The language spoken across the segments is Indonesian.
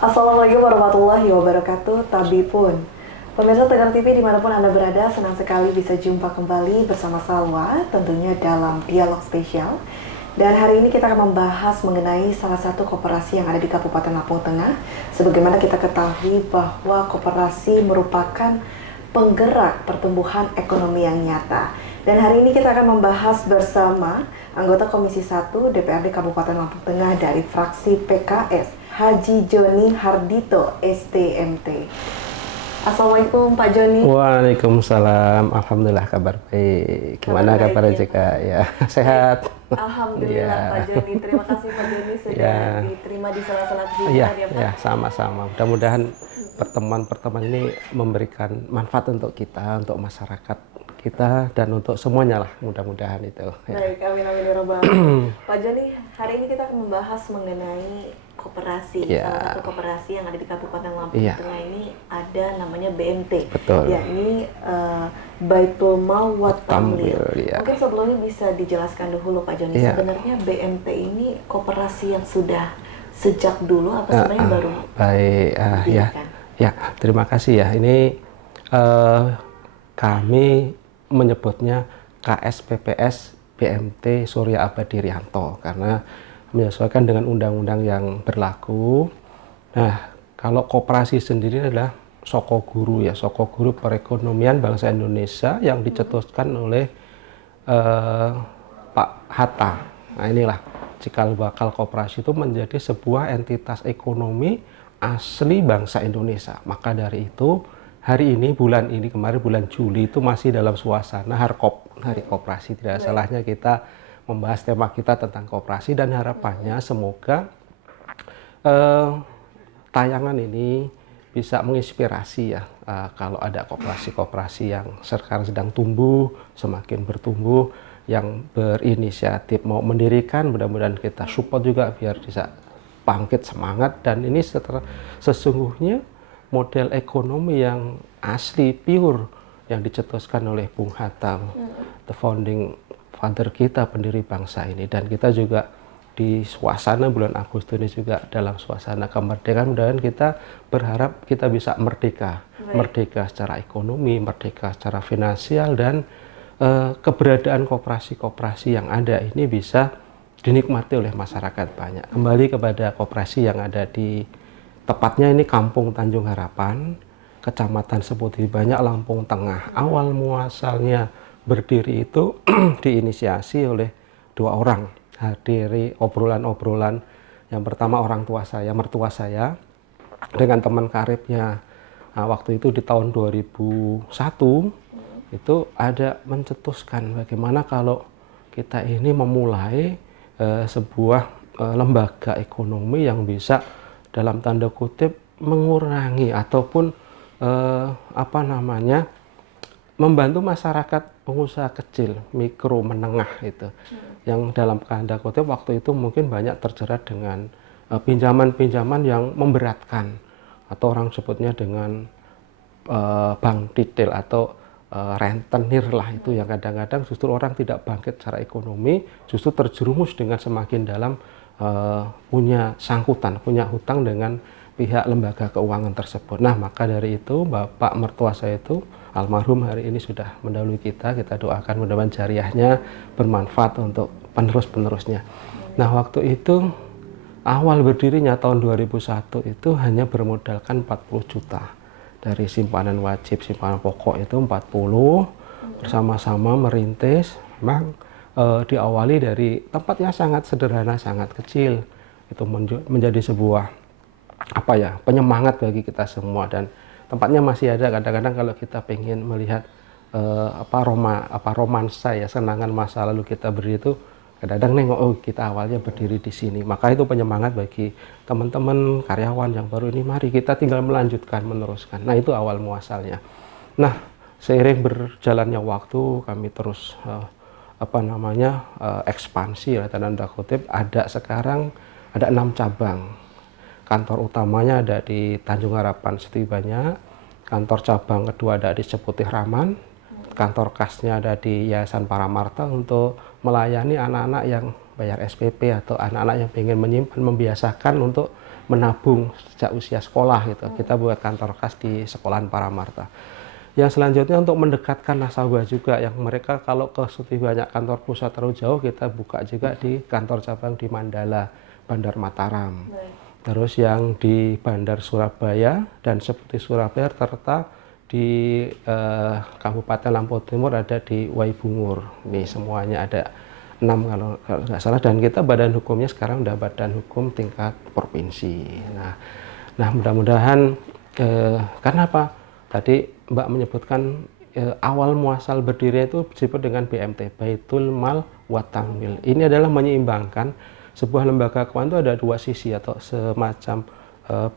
Assalamualaikum warahmatullahi wabarakatuh, Tabipun. Pemirsa Tegar TV dimanapun Anda berada, senang sekali bisa jumpa kembali bersama Salwa, tentunya dalam dialog spesial. Dan hari ini kita akan membahas mengenai salah satu koperasi yang ada di Kabupaten Lampung Tengah. Sebagaimana kita ketahui bahwa koperasi merupakan penggerak pertumbuhan ekonomi yang nyata. Dan hari ini kita akan membahas bersama anggota Komisi 1 DPRD Kabupaten Lampung Tengah dari fraksi PKS, Haji Joni Hardito, STMT. Assalamualaikum Pak Joni. Waalaikumsalam. Alhamdulillah kabar baik. Gimana kabarnya juga? Ya, sehat. Alhamdulillah ya. Pak Joni. Terima kasih Pak Joni sudah diterima di salah-salah kesempatan ya, ya Pak. Ya, sama-sama. Mudah-mudahan pertemuan-pertemuan ini memberikan manfaat untuk kita, untuk masyarakat kita, dan untuk semuanya lah. Mudah-mudahan itu. Ya. Baik, amin amin ya rabbal alamin. Pak Joni, hari ini kita akan membahas mengenai koperasi, salah satu koperasi yang ada di Kabupaten Lampung Tengah ini ada namanya BMT. Betul. Yakni Baitul Mal wa Tamwil. Mungkin sebelumnya bisa dijelaskan dulu Pak Joni, sebenarnya BMT ini koperasi yang sudah sejak dulu apa sebenarnya baru? Baik, ya, terima kasih ya. Ini kami menyebutnya KSPPS BMT Surya Abadi Rianto karena menyesuaikan dengan undang-undang yang berlaku. Nah, kalau koperasi sendiri adalah Sokoguru ya, Sokoguru Perekonomian Bangsa Indonesia yang dicetuskan oleh Pak Hatta. Nah, inilah cikal bakal koperasi itu menjadi sebuah entitas ekonomi asli bangsa Indonesia. Maka dari itu, hari ini, bulan ini, kemarin bulan Juli itu masih dalam suasana Harkop, Hari Koperasi. Tidak salahnya kita membahas tema kita tentang koperasi dan harapannya semoga tayangan ini bisa menginspirasi ya, kalau ada koperasi-koperasi yang sekarang sedang tumbuh, semakin bertumbuh, yang berinisiatif mau mendirikan, mudah-mudahan kita support juga biar bisa bangkit semangat. Dan ini sesungguhnya model ekonomi yang asli, pure, yang dicetuskan oleh Bung Hatta, the founding father kita, pendiri bangsa ini. Dan kita juga di suasana bulan Agustus ini juga dalam suasana kemerdekaan, mudah-mudahan kita berharap kita bisa merdeka. Merdeka secara ekonomi, merdeka secara finansial, dan keberadaan koperasi-koperasi yang ada ini bisa dinikmati oleh masyarakat banyak. Kembali kepada koperasi yang ada di tepatnya ini Kampung Tanjung Harapan, Kecamatan Seputih Banyak, Lampung Tengah. Awal muasalnya berdiri itu diinisiasi oleh dua orang. Hadiri obrolan-obrolan. Yang pertama orang tua saya, mertua saya, dengan teman karibnya. Nah, waktu itu di tahun 2001 itu ada mencetuskan bagaimana kalau kita ini memulai sebuah lembaga ekonomi yang bisa dalam tanda kutip mengurangi ataupun membantu masyarakat pengusaha kecil, mikro, menengah itu, yang dalam tanda kutip waktu itu mungkin banyak terjerat dengan pinjaman-pinjaman yang memberatkan, atau orang sebutnya dengan bank detail atau rentenir lah, itu yang kadang-kadang justru orang tidak bangkit secara ekonomi, justru terjerumus dengan semakin dalam punya sangkutan, punya hutang dengan pihak lembaga keuangan tersebut. Nah, maka dari itu Bapak mertua saya itu almarhum hari ini sudah mendahului kita doakan mudah-mudahan jariahnya bermanfaat untuk penerus-penerusnya. Nah, waktu itu awal berdirinya tahun 2001 itu hanya bermodalkan 40 juta. Dari simpanan wajib, simpanan pokok itu 40, bersama-sama merintis. Memang diawali dari tempat yang sangat sederhana, sangat kecil. Itu menjadi sebuah penyemangat bagi kita semua, dan tempatnya masih ada. Kadang-kadang kalau kita pengen melihat romansa ya, senangan masa lalu kita berdiri itu, kadang-kadang nengok, kita awalnya berdiri di sini. Maka itu penyemangat bagi teman-teman karyawan yang baru ini, mari kita tinggal melanjutkan, meneruskan. Nah, itu awal muasalnya. Nah, seiring berjalannya waktu kami terus ekspansi ya, tanda kutip. Sekarang ada 6 cabang. Kantor utamanya ada di Tanjung Harapan Seputih Banyak, kantor cabang kedua ada di Seputih Raman, kantor kasnya ada di Yayasan Paramarta untuk melayani anak-anak yang bayar SPP atau anak-anak yang pengen menyimpan, membiasakan untuk menabung sejak usia sekolah gitu. Kita buat kantor kas di sekolahan Paramarta. Yang selanjutnya untuk mendekatkan nasabah juga, yang mereka kalau ke lebih banyak kantor pusat terlalu jauh, kita buka juga di kantor cabang di Mandala, Bandar Mataram. Terus yang di Bandar Surabaya dan seperti Surabaya terletak di Kabupaten Lampung Timur ada di Waibungur. Ini semuanya ada 6 kalau nggak salah, dan kita badan hukumnya sekarang udah badan hukum tingkat provinsi. Nah mudah-mudahan karena apa? Tadi Mbak menyebutkan awal muasal berdiri itu disebut dengan BMT, Baitul Mal wa Tanwil. Ini adalah menyeimbangkan sebuah lembaga keuangan itu ada dua sisi atau semacam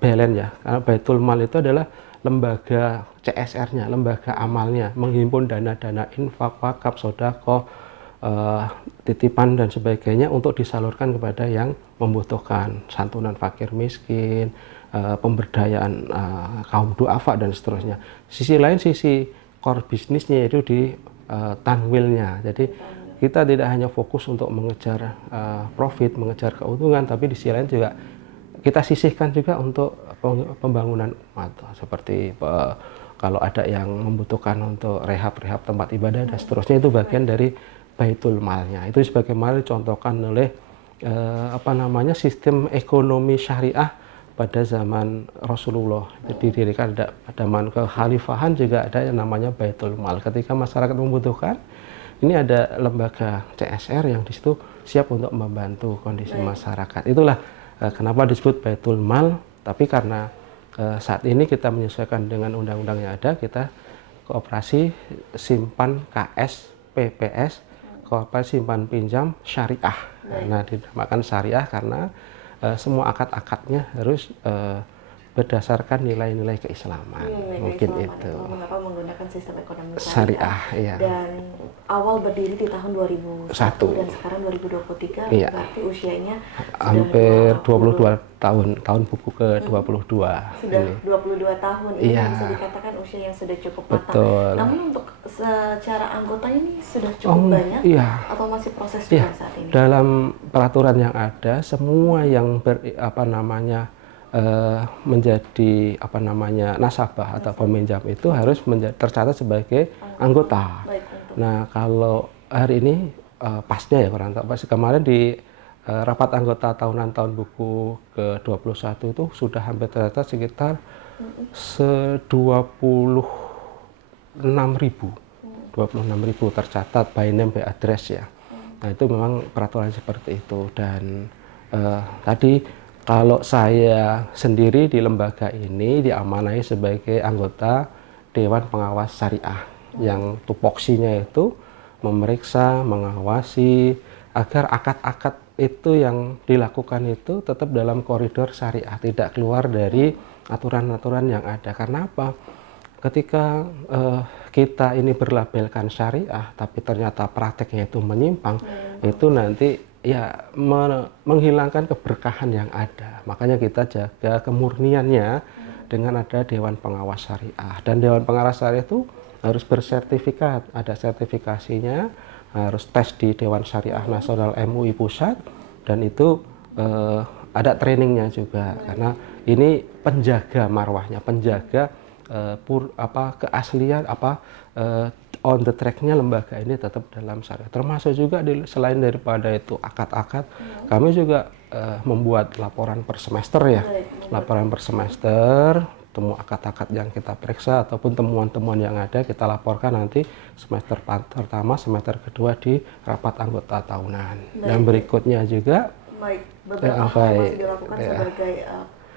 balance ya. Karena Baitul Mal itu adalah lembaga CSR-nya, lembaga amalnya, menghimpun dana-dana infak, wakaf, sodako, titipan dan sebagainya untuk disalurkan kepada yang membutuhkan, santunan fakir miskin, pemberdayaan kaum duafa dan seterusnya. Sisi lain, sisi core bisnisnya itu di tanwilnya. Jadi kita tidak hanya fokus untuk mengejar profit, mengejar keuntungan, tapi di sisi lain juga kita sisihkan juga untuk pembangunan umat, seperti kalau ada yang membutuhkan untuk rehab tempat ibadah dan seterusnya, itu bagian dari Baitul Malnya. Itu sebagaimana dicontohkan oleh sistem ekonomi syariah pada zaman Rasulullah. Jadi didirikan pada zaman kekhalifahan juga ada yang namanya Baitul Mal. Ketika masyarakat membutuhkan, ini ada lembaga CSR yang di situ siap untuk membantu kondisi masyarakat. Itulah kenapa disebut Baitul Mal. Tapi karena saat ini kita menyesuaikan dengan undang-undang yang ada, kita Koperasi Simpan KS PPS, Koperasi Simpan Pinjam Syariah. Nah, dinamakan syariah karena semua akad-akadnya harus berdasarkan nilai-nilai keislaman. Mungkin itu. Mengapa menggunakan sistem ekonomi syariah, iya. Dan awal berdiri di tahun 2001 dan sekarang 2023, iya. Berarti usianya hampir 22 tahun buku ke-22. Sudah ini. 22 tahun, ini iya. Bisa dikatakan usia yang sudah cukup matang. Betul. Namun untuk secara anggotanya ini sudah cukup banyak, iya. Atau masih proses juga saat ini? Dalam peraturan yang ada, semua yang menjadi nasabah atau peminjam itu harus tercatat sebagai anggota. Nah, kalau hari ini pasnya ya kurang tahu, kemarin di rapat anggota tahunan tahun buku ke-21 itu sudah hampir tercatat sekitar 26.000 tercatat by name by address ya. Nah, itu memang peraturan seperti itu. Dan tadi kalau saya sendiri di lembaga ini diamanai sebagai anggota Dewan Pengawas Syariah, yang tupoksinya itu memeriksa, mengawasi agar akad-akad itu yang dilakukan itu tetap dalam koridor syariah, tidak keluar dari aturan-aturan yang ada. Karena apa? Ketika kita ini berlabelkan syariah, tapi ternyata prakteknya itu menyimpang, itu nanti ya menghilangkan keberkahan yang ada. Makanya kita jaga kemurniannya dengan ada Dewan Pengawas Syariah. Dan Dewan Pengawas Syariah itu harus bersertifikat, ada sertifikasinya, harus tes di Dewan Syariah Nasional MUI Pusat, dan itu ada trainingnya juga. Karena ini penjaga marwahnya, penjaga keaslian on the track-nya lembaga ini tetap dalam syariah. Termasuk juga selain daripada itu akad-akad, kami juga membuat laporan per semester ya. Laporan per semester, temu akad-akad yang kita periksa ataupun temuan-temuan yang ada kita laporkan nanti semester pertama, semester kedua di rapat anggota tahunan. Dan berikutnya juga beberapa hal masih dilakukan sebagai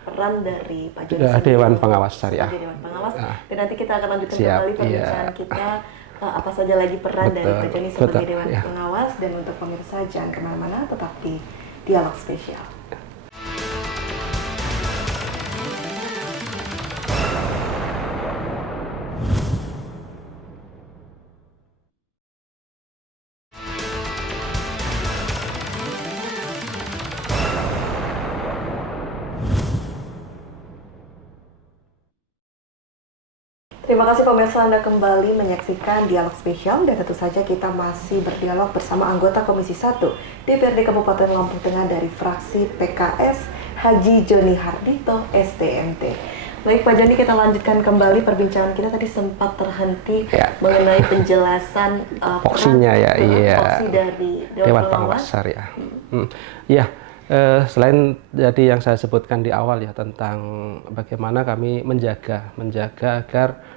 peran dari Pak Joni Dewan Pengawas Syariah. Dewan Pengawas. Dan nanti kita akan lanjutkan kembali perbincangan kita apa saja lagi peran dari Pak Joni sebagai Dewan Pengawas. Dan untuk pemirsa jangan kemana-mana, tetap di Dialog Spesial. Terima kasih pemirsa, Anda kembali menyaksikan Dialog Spesial dan tentu saja kita masih berdialog bersama anggota Komisi 1 DPRD Kabupaten Lampung Tengah dari fraksi PKS, Haji Joni Hardito, STMT. Baik Pak Joni, kita lanjutkan kembali perbincangan kita. Tadi sempat terhenti mengenai penjelasan voksinya voksi dari Dewan Pengawas Syariah. Selain jadi yang saya sebutkan di awal ya tentang bagaimana kami menjaga agar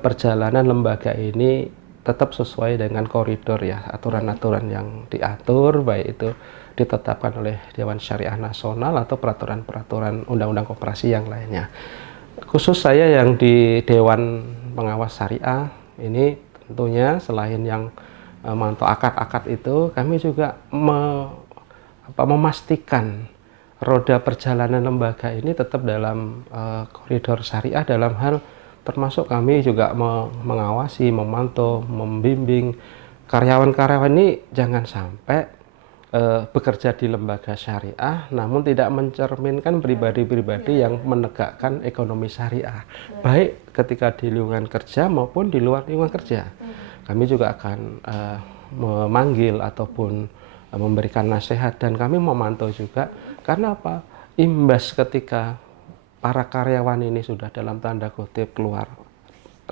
perjalanan lembaga ini tetap sesuai dengan koridor ya, aturan-aturan yang diatur, baik itu ditetapkan oleh Dewan Syariah Nasional atau peraturan-peraturan undang-undang koperasi yang lainnya. Khusus saya yang di Dewan Pengawas Syariah ini tentunya selain yang memantau akad-akad itu, kami juga memastikan roda perjalanan lembaga ini tetap dalam koridor syariah, dalam hal termasuk kami juga mengawasi, memantau, membimbing karyawan-karyawan ini jangan sampai bekerja di lembaga syariah namun tidak mencerminkan pribadi-pribadi yang menegakkan ekonomi syariah, baik ketika di lingkungan kerja maupun di luar lingkungan kerja. Kami juga akan memanggil ataupun memberikan nasihat dan kami memantau juga, karena apa? Imbas ketika para karyawan ini sudah dalam tanda kutip keluar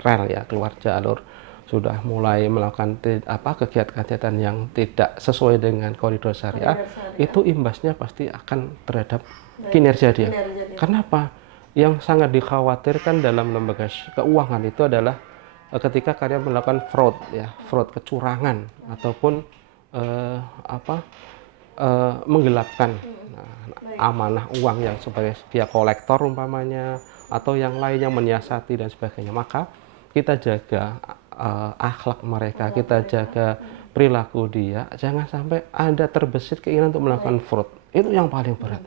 rel ya, keluar jalur, sudah mulai melakukan kegiatan-kegiatan yang tidak sesuai dengan koridor syariah, itu imbasnya pasti akan terhadap kinerja dia. Kenapa? Yang sangat dikhawatirkan dalam lembaga keuangan itu adalah ketika karyawan melakukan fraud ya, fraud kecurangan ataupun menggelapkan amanah uang yang sebagai dia kolektor umpamanya atau yang lainnya menyiasati dan sebagainya, maka kita jaga akhlak mereka, kita jaga perilaku dia, jangan sampai ada terbesit keinginan untuk melakukan fraud. Itu yang paling berat.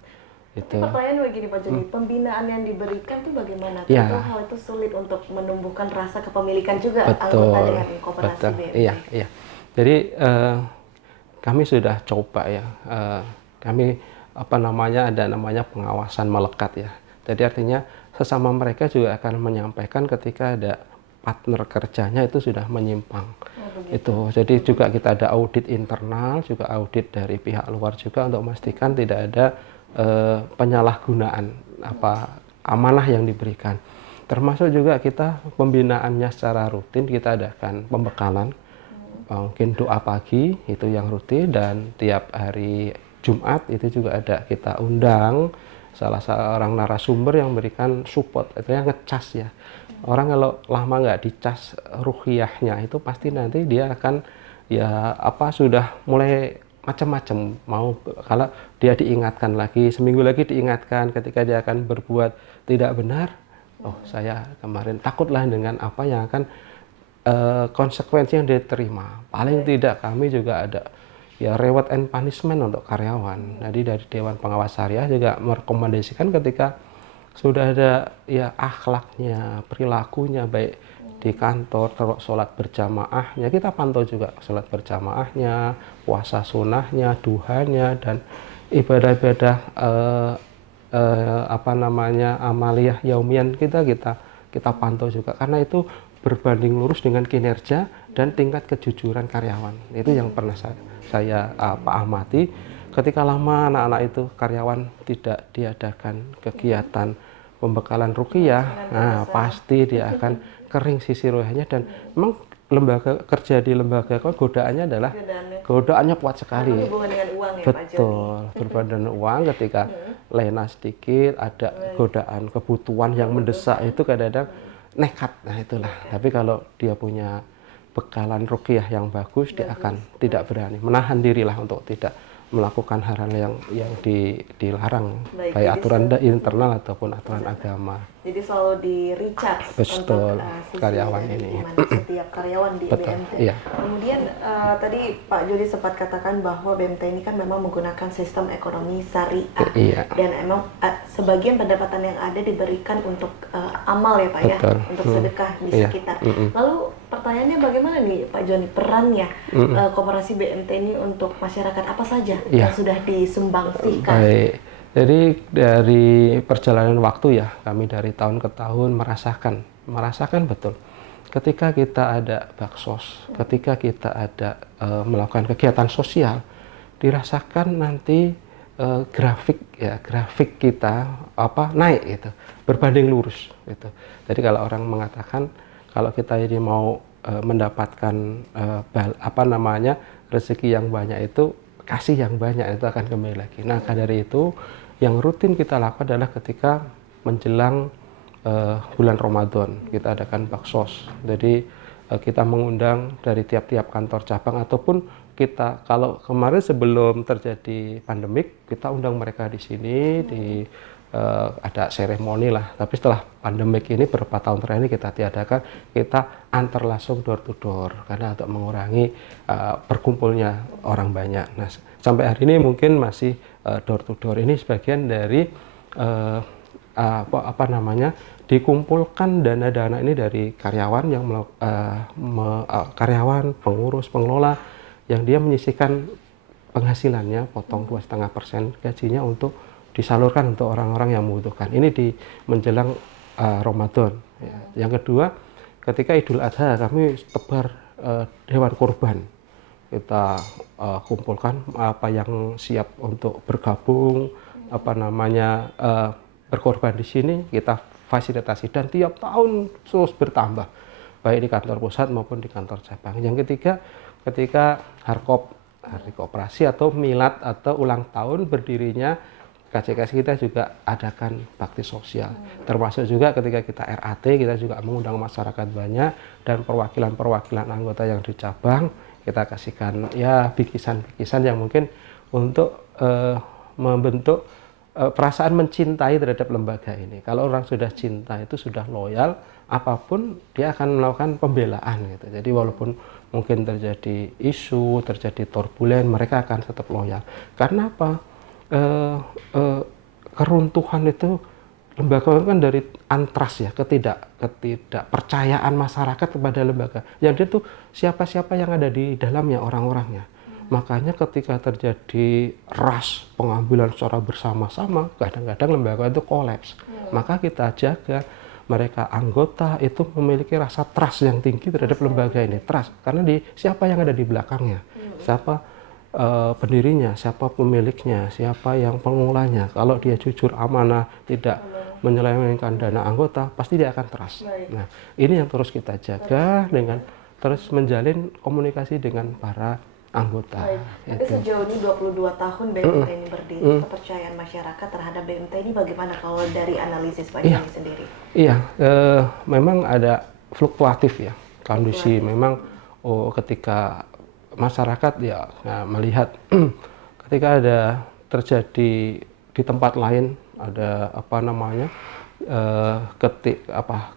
Itu. Pertanyaan begini Pak Joni, pembinaan yang diberikan itu bagaimana? Tentu hal itu sulit untuk menumbuhkan rasa kepemilikan juga anggota dengan koperasi BMT. Iya. Jadi kami sudah coba ya, kami ada namanya pengawasan melekat ya. Jadi artinya sesama mereka juga akan menyampaikan ketika ada partner kerjanya itu sudah menyimpang. Itu. Jadi juga kita ada audit internal, juga audit dari pihak luar juga untuk memastikan tidak ada penyalahgunaan amanah yang diberikan. Termasuk juga kita pembinaannya secara rutin, kita adakan pembekalan. Mungkin doa pagi itu yang rutin, dan tiap hari Jumat itu juga ada kita undang salah seorang narasumber yang memberikan support, itu yang ngecas ya. Orang kalau lama nggak dicas ruhiyahnya itu pasti nanti dia akan sudah mulai macam-macam, mau kalau dia diingatkan lagi, seminggu lagi diingatkan, ketika dia akan berbuat tidak benar, saya kemarin takutlah dengan apa yang akan konsekuensi yang diterima. Paling tidak kami juga ada ya reward and punishment untuk karyawan. Jadi dari Dewan Pengawas Syariah juga merekomendasikan ketika sudah ada ya akhlaknya, perilakunya baik di kantor, terus sholat berjamaahnya, kita pantau juga sholat berjamaahnya, puasa sunnahnya, duhanya, dan ibadah-ibadah amaliyah yaumian kita pantau juga, karena itu berbanding lurus dengan kinerja dan tingkat kejujuran karyawan. Itu yang pernah saya amati. Ketika lama anak-anak itu karyawan tidak diadakan kegiatan pembekalan ruqyah, pasti dia akan kering sisi rohaninya, dan memang lembaga kerja di lembaga godaannya adalah godaannya kuat sekali. Berhubungan dengan uang ya, betul, berhubungan dengan uang. Ketika lena sedikit, ada godaan kebutuhan yang mendesak, itu kadang-kadang nekat. Nah itulah. Tapi kalau dia punya bekalan ruqyah yang bagus, dia akan tidak berani, menahan dirilah untuk tidak melakukan hal-hal yang dilarang, baik aturan internal ataupun aturan agama. Jadi selalu di recharge untuk karyawan ini. Setiap karyawan di BMT. Iya. Kemudian tadi Pak Joni sempat katakan bahwa BMT ini kan memang menggunakan sistem ekonomi syariah. Iya. Dan emang sebagian pendapatan yang ada diberikan untuk amal ya Pak. Betul. Ya, untuk sedekah di sekitar. Lalu pertanyaannya bagaimana nih Pak Joni, perannya koperasi BMT ini untuk masyarakat apa saja yang sudah disumbangsikan? Baik. Jadi dari perjalanan waktu ya, kami dari tahun ke tahun merasakan merasakan betul. Ketika kita ada baksos, ketika kita ada melakukan kegiatan sosial, dirasakan nanti grafik kita naik gitu, berbanding lurus gitu. Jadi kalau orang mengatakan kalau kita ini mau mendapatkan rezeki yang banyak itu kasih yang banyak, itu akan kembali lagi. Nah, dari itu yang rutin kita lakukan adalah ketika menjelang bulan Ramadan kita adakan baksos. Jadi kita mengundang dari tiap-tiap kantor cabang, ataupun kita kalau kemarin sebelum terjadi pandemik kita undang mereka di sini ada seremoni lah. Tapi setelah pandemik ini beberapa tahun terakhir kita tiadakan, kita antar langsung door to door karena untuk mengurangi berkumpulnya orang banyak. Nah, sampai hari ini mungkin masih door to door ini sebagian dari dikumpulkan dana-dana ini dari karyawan yang karyawan, pengurus, pengelola yang dia menyisihkan penghasilannya, potong 2,5% gajinya untuk disalurkan untuk orang-orang yang membutuhkan. Ini di menjelang Ramadan. Ya. Yang kedua, ketika Idul Adha kami tebar hewan kurban. Kita kumpulkan apa yang siap untuk bergabung, berkorban di sini kita fasilitasi, dan tiap tahun terus bertambah baik di kantor pusat maupun di kantor cabang. Yang ketiga, ketika Harkop, hari koperasi atau milad atau ulang tahun berdirinya KCKS, kita juga adakan bakti sosial. Termasuk juga ketika kita RAT, kita juga mengundang masyarakat banyak, dan perwakilan-perwakilan anggota yang di cabang kita kasihkan ya bikisan-bikisan yang mungkin untuk membentuk perasaan mencintai terhadap lembaga ini. Kalau orang sudah cinta, itu sudah loyal, apapun dia akan melakukan pembelaan gitu. Jadi walaupun mungkin terjadi isu, terjadi turbulen, mereka akan tetap loyal. Karena apa? Keruntuhan itu lembaga kan dari antras ya, ketidakpercayaan masyarakat kepada lembaga. Yang dia tuh siapa-siapa yang ada di dalamnya, orang-orangnya. Makanya ketika terjadi rush pengambilan secara bersama-sama, kadang-kadang lembaga itu kolaps. Maka kita jaga mereka anggota itu memiliki rasa trust yang tinggi terhadap lembaga ini. Trust, karena siapa yang ada di belakangnya, siapa pendirinya, siapa pemiliknya, siapa yang pengolahnya. Kalau dia jujur, amanah, tidak menyelewengkan dana anggota, pasti dia akan trust. Nah, ini yang terus kita jaga dengan terus menjalin komunikasi dengan para anggota. Tapi sejauh ini 22 tahun BMT ini berdiri, kepercayaan masyarakat terhadap BMT ini bagaimana kalau dari analisis Pak Joni sendiri? Iya, memang ada fluktuatif ya kondisi. Memang ketika masyarakat melihat ketika ada terjadi di tempat lain ada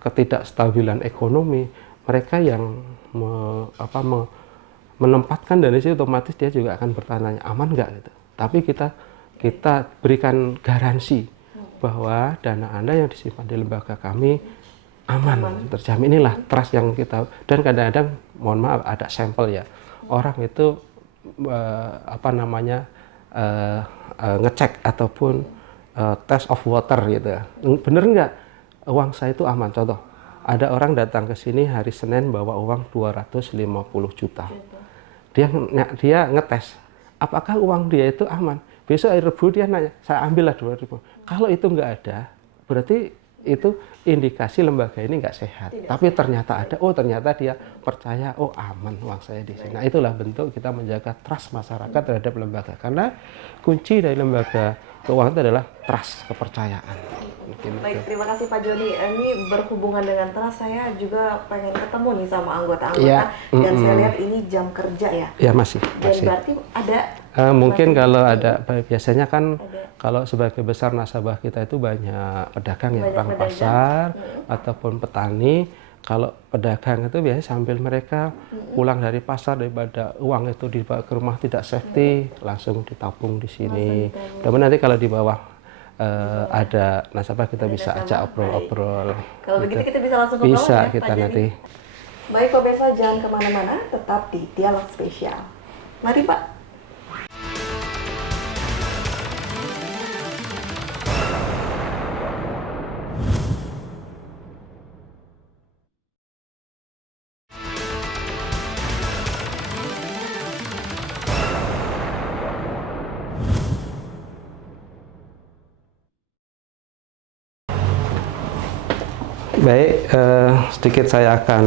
ketidakstabilan ekonomi, mereka yang menempatkan dari situ otomatis dia juga akan bertanya aman nggak gitu. Tapi kita berikan garansi bahwa dana Anda yang disimpan di lembaga kami aman, terjamin. Inilah trust yang kita, dan kadang-kadang mohon maaf ada sampel ya, orang itu ngecek ataupun test of water gitu, bener nggak uang saya itu aman. Contoh, ada orang datang ke sini hari Senin bawa uang 250 juta. Dia ngetes apakah uang dia itu aman. Besok hari Rebu dia nanya, saya ambillah 2.000. Kalau itu nggak ada, berarti itu indikasi lembaga ini nggak sehat. Tapi ternyata ada, ternyata dia percaya, aman uang saya di sini. Nah, itulah bentuk kita menjaga trust masyarakat terhadap lembaga. Karena kunci dari lembaga keuangan itu adalah trust, kepercayaan. Baik, terima kasih Pak Joni. Ini berhubungan dengan trust, saya juga pengen ketemu nih sama anggota-anggota, dan saya lihat ini jam kerja ya. Ya, masih. Berarti ada mungkin kalau ada, biasanya kan kalau sebagai besar nasabah kita itu banyak pedagang ya, orang pasar ataupun petani. Kalau pedagang itu biasanya sambil mereka pulang dari pasar, daripada uang itu dibawa ke rumah tidak safety, langsung ditabung di sini. Tapi nanti kalau di bawah ada nasabah, kita bisa ajak obrol-obrol. Kalau begitu kita bisa langsung ngobrol bisa ya, kita Pak nanti. Baik pemirsa, jangan kemana-mana, tetap di Dialog Spesial. Mari Pak. Baik, sedikit saya akan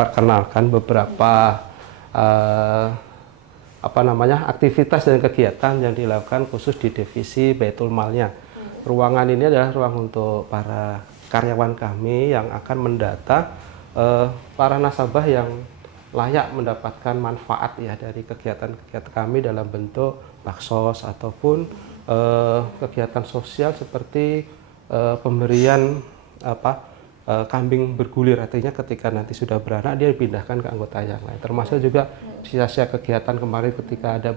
perkenalkan beberapa aktivitas dan kegiatan yang dilakukan khusus di divisi Baitul Malnya. Ruangan ini adalah ruang untuk para karyawan kami yang akan mendata para nasabah yang layak mendapatkan manfaat ya dari kegiatan-kegiatan kami dalam bentuk baksos ataupun kegiatan sosial seperti pemberian kambing bergulir, artinya ketika nanti sudah beranak dia dipindahkan ke anggota yang lain. Termasuk juga sia-sia kegiatan kemarin ketika ada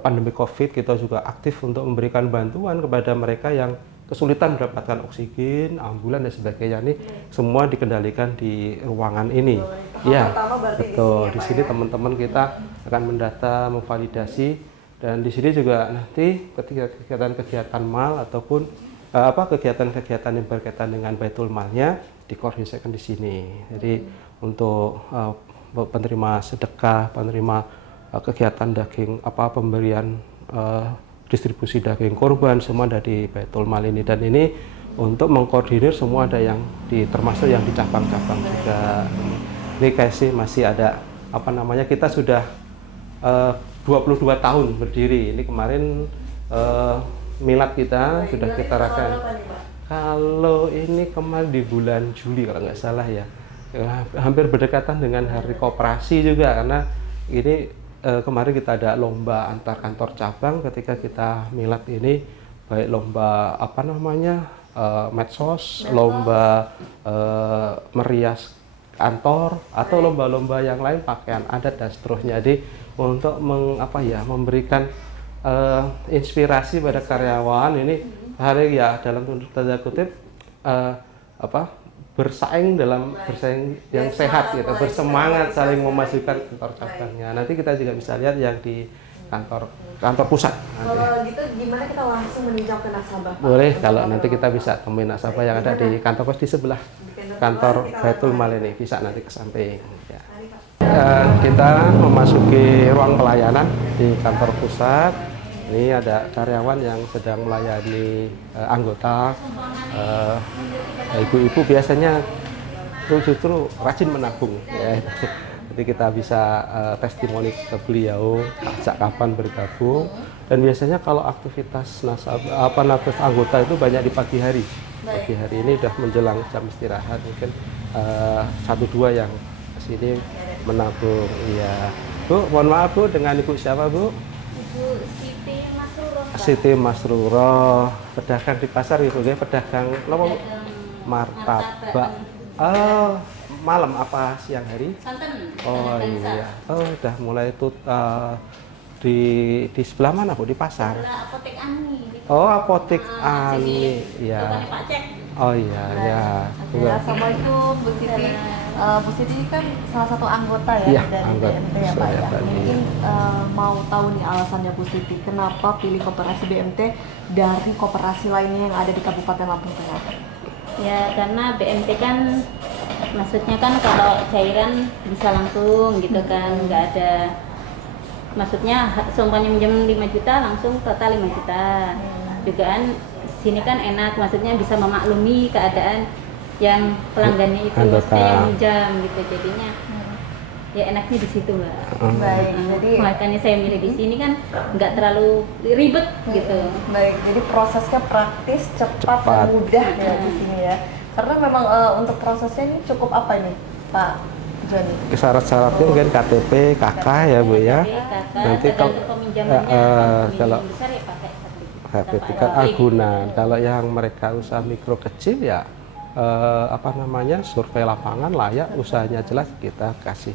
pandemi COVID, kita juga aktif untuk memberikan bantuan kepada mereka yang kesulitan mendapatkan oksigen, ambulan dan sebagainya. Ini semua dikendalikan di ruangan ini. Ya, betul. Di sini teman-teman kita akan mendata, memvalidasi, dan di sini juga nanti ketika kegiatan-kegiatan mal ataupun kegiatan-kegiatan yang berkaitan dengan Baitul Malnya dikoordinasikan di sini. Jadi untuk penerima sedekah, penerima kegiatan daging, pemberian distribusi daging kurban semua dari Baitul Mal ini, dan ini untuk mengkoordinir semua ada yang termasuk yang di cabang-cabang juga. Ini masih ada kita sudah 22 tahun berdiri. Ini kemarin milad kita sudah kita rayakan. Kalau ini kemarin di bulan Juli kalau nggak salah ya, hampir berdekatan dengan Hari Koperasi juga, karena ini kemarin kita ada lomba antar kantor cabang ketika kita milad ini, baik lomba medsos, lomba merias kantor atau lomba-lomba yang lain pakaian adat dan seterusnya. Jadi untuk memberikan inspirasi pada karyawan ini hari ya dalam tanda kutip bersaing yang sehat gitu, bersemangat saling memajukan kantor cabangnya. Nanti kita juga bisa lihat yang di kantor pusat. Kalau gitu gimana kita langsung meninjau ke nasabah? Boleh, kalau nanti kita bisa temuin nasabah yang ada di kantor pos di sebelah kantor Baitul Mal ini, bisa nanti ke samping. Ya. Kita memasuki ruang pelayanan di kantor pusat. Ini ada karyawan yang sedang melayani anggota. Ibu-ibu biasanya justru rajin menabung. Ya. Jadi kita bisa testimoni ke beliau sejak kapan bergabung. Dan biasanya kalau aktivitas anggota itu banyak di pagi hari. Pagi hari ini sudah menjelang jam istirahat, mungkin 1-2 yang kesini menabung. Iya. Bu, mohon maaf Bu, dengan Ibu siapa Bu? Ibu Siti Masruroh. Siti Masruroh, pedagang di pasar itu ya, pedagang martabak. Oh, malam apa siang hari? Santen. Oh iya. Oh, udah mulai itu di sebelah mana Bu? Di pasar? Sebelah Apotek Ani. Oh, Apotek Ani. Iya. Depannya Pak Cek. Oh iya, ya. Assalamualaikum Bu Siti. Bu Siti kan salah satu anggota ya, dari anggota. BMT ya Pak ya. Tadi. Mungkin mau tahu nih alasannya Bu Siti, kenapa pilih koperasi BMT dari koperasi lainnya yang ada di Kabupaten Lampung Tengah? Ya karena BMT kan maksudnya kan kalau cairan bisa langsung gitu kan, nggak ada maksudnya seumpamanya minjem 5 juta langsung total 5 juta. Juga kan sini kan enak, maksudnya bisa memaklumi keadaan yang pelanggannya itu, maksudnya yang minjam gitu, jadinya ya enaknya di situ Mbak. Baik, jadi Makanya saya milih di sini kan nggak terlalu ribet gitu. baik, jadi prosesnya praktis, cepat, dan mudah ya di sini ya. Karena memang untuk prosesnya ini cukup apa nih Pak Joni? Syarat-syaratnya mungkin KTP, KK ya Bu ya. Nanti kalau kalau besar ya pakai sertifikat agunan. Kalau yang mereka usaha mikro kecil ya survei lapangan layak, usahanya jelas, kita kasih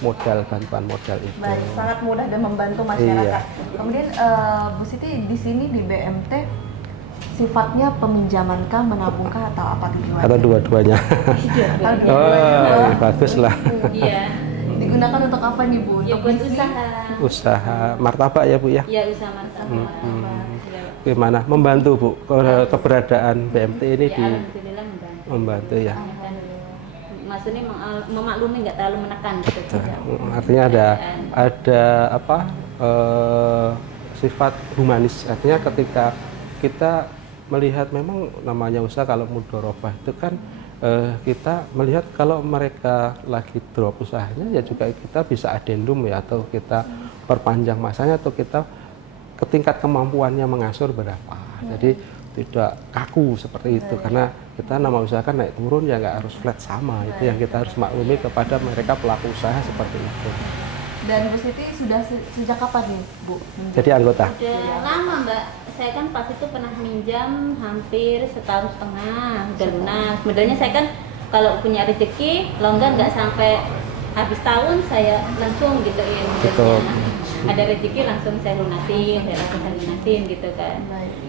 modal, bantuan modal itu. Baik, sangat mudah dan membantu masyarakat. Kemudian Bu Siti di sini di BMT sifatnya peminjaman kah, menabungkah, atau apa tujuannya? Atau dua-duanya. Oh, bagus lah. Iya. Digunakan untuk apa nih Bu? Ya Untuk buat misi? Usaha martabak ya Bu ya. Iya, usaha martabak. Gimana membantu Bu keberadaan BMT ini Ya, di alhamdulillah membantu ya. Maksudnya memaklumi, nggak terlalu menekan gitu. Artinya ada sifat humanis. Artinya ketika kita melihat memang namanya usaha kalau mudorobah itu kan kita melihat kalau mereka lagi drop usahanya ya juga kita bisa adendum ya, atau kita perpanjang masanya, atau kita ke tingkat kemampuannya mengasur berapa. Jadi tidak kaku seperti itu, karena kita nama usaha kan naik turun ya, nggak harus flat sama. Itu yang kita harus maklumi kepada mereka pelaku usaha seperti itu. Dan Bu Siti sudah sejak kapan nih Bu? Jadi anggota? Udah lama Mbak, saya kan pas itu pernah minjam hampir setahun setengah, udah lunas. Sebenarnya saya kan kalau punya rezeki longgar nggak sampai habis tahun saya langsung gituin. Betul. Ada rezeki langsung saya lunasin, gitu kan.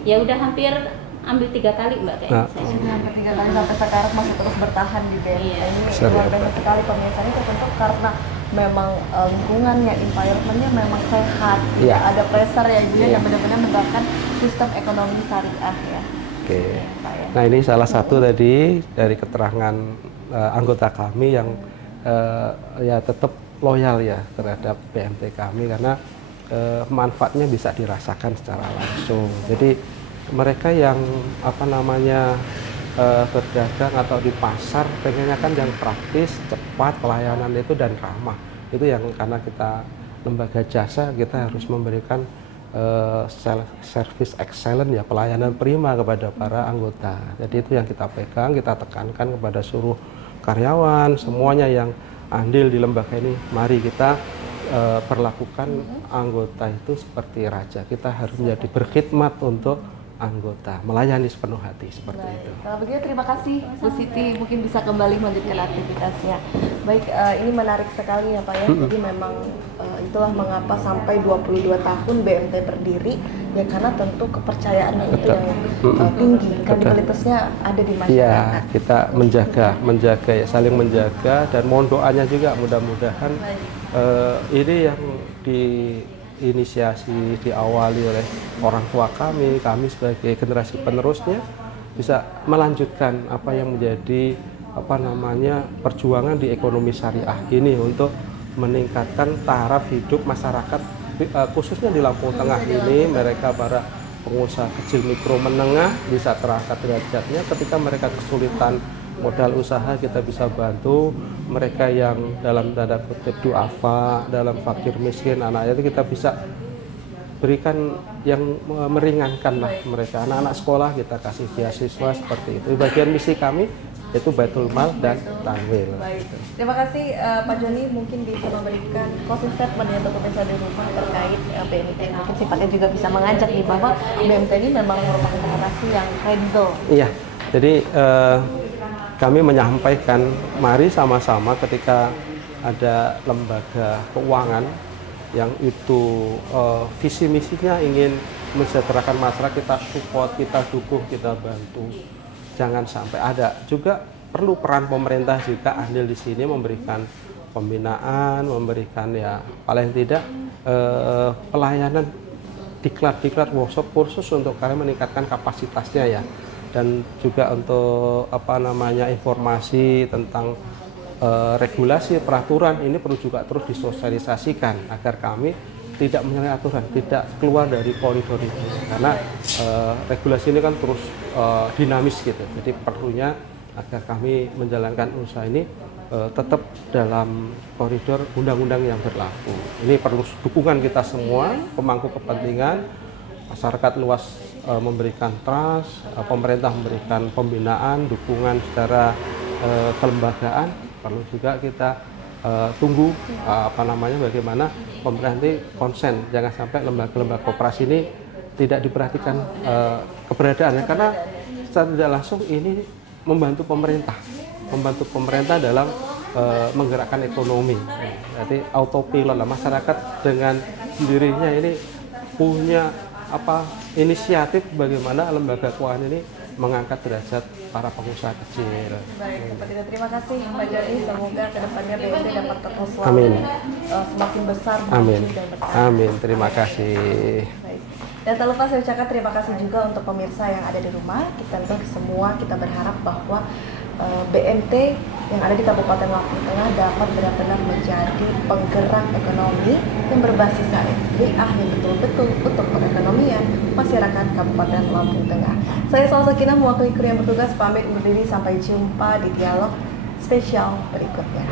Ya udah hampir ambil 3 kali Mbak kayaknya saya. Sudah hampir 3 kali sampai sekarang masih terus bertahan di BMT. Iya. Ini luar biasa sekali pemirsa. Ini tentu karena memang lingkungannya, environment-nya memang sehat, Iya. ada pressure ya juga Iya. yang benar-benar menerapkan sistem ekonomi syariah ya. Oke. Pak ya. Nah ini salah satu tadi dari keterangan anggota kami yang ya tetap loyal ya terhadap BMT kami, karena manfaatnya bisa dirasakan secara langsung. Jadi mereka yang apa namanya berdagang atau di pasar pengennya kan yang praktis, cepat, pelayanan itu dan ramah. Itu yang karena kita lembaga jasa, kita harus memberikan service excellent ya, pelayanan prima kepada para anggota. Jadi itu yang kita pegang, kita tekankan kepada seluruh karyawan, semuanya yang andil di lembaga ini. Mari kita perlakukan anggota itu seperti raja. Kita harus menjadi berkhidmat untuk anggota, melayani sepenuh hati seperti itu. Kalau begitu terima kasih Bu Siti, mungkin bisa kembali melanjutkan aktivitasnya. Baik, ini menarik sekali ya Pak ya. Jadi memang itulah mengapa sampai 22 tahun BMT berdiri ya, karena tentu kepercayaannya itu yang tinggi, kredibilitasnya ada di masyarakat. Iya, kita menjaga ya, saling menjaga, dan mohon doanya juga mudah-mudahan ini yang diinisiasi, diawali oleh orang tua kami sebagai generasi penerusnya bisa melanjutkan apa yang menjadi apa namanya perjuangan di ekonomi syariah ini untuk meningkatkan taraf hidup masyarakat, khususnya di Lampung Tengah ini. Mereka para pengusaha kecil mikro menengah bisa terangkat derajatnya. Ketika mereka kesulitan modal usaha, kita bisa bantu. Mereka yang dalam tanda kutip duafa, dalam fakir miskin, anak itu kita bisa berikan yang meringankan lah mereka. Anak-anak sekolah kita kasih beasiswa seperti itu. Bagian misi kami yaitu Baitul Mal dan Tanwil. Baik, terima kasih Pak Joni, mungkin bisa memberikan closing statement ya untuk pemirsa di rumah terkait BMT. Mungkin sifatnya juga bisa mengajak nih bahwa BMT ini memang merupakan generasi yang kredibel. Iya, jadi kami menyampaikan mari sama-sama ketika ada lembaga keuangan yang itu visi misinya ingin mensejahterakan masyarakat, kita support, kita dukung, kita bantu. Jangan sampai ada juga perlu peran pemerintah juga andil di sini, memberikan pembinaan, memberikan ya paling tidak pelayanan diklat workshop kursus untuk kalian meningkatkan kapasitasnya ya, dan juga untuk apa namanya informasi tentang regulasi peraturan ini perlu juga terus disosialisasikan agar kami tidak menyalahi aturan, tidak keluar dari koridor itu, karena regulasi ini kan terus dinamis gitu. Jadi perlunya agar kami menjalankan usaha ini tetap dalam koridor undang-undang yang berlaku. Ini perlu dukungan kita semua, pemangku kepentingan, masyarakat luas memberikan trust, pemerintah memberikan pembinaan, dukungan secara kelembagaan. Perlu juga kita tunggu apa namanya bagaimana pemerintah nanti konsen, jangan sampai lembaga-lembaga koperasi ini tidak diperhatikan keberadaannya, karena secara tidak langsung ini membantu pemerintah dalam menggerakkan ekonomi. Jadi autopilot lah, masyarakat dengan sendirinya ini punya apa inisiatif bagaimana lembaga keuangan ini mengangkat derajat para pengusaha kecil. Baik, seperti itu. Terima kasih Pak Joni. Semoga kedepannya BMT dapat terus Amin. Semakin besar, Amin. maju dan berkembang. Amin. Terima kasih. Baik. Dan tak lupa saya ucapkan terima kasih juga untuk pemirsa yang ada di rumah. Kita semua kita berharap bahwa BMT yang ada di Kabupaten Lampung Tengah dapat benar-benar menjadi penggerak ekonomi yang berbasis syariah yang betul-betul untuk perekonomian masyarakat Kabupaten Lampung Tengah. Saya Salsa Sakinah mewakili kru yang bertugas pamit undur diri, sampai jumpa di dialog spesial berikutnya.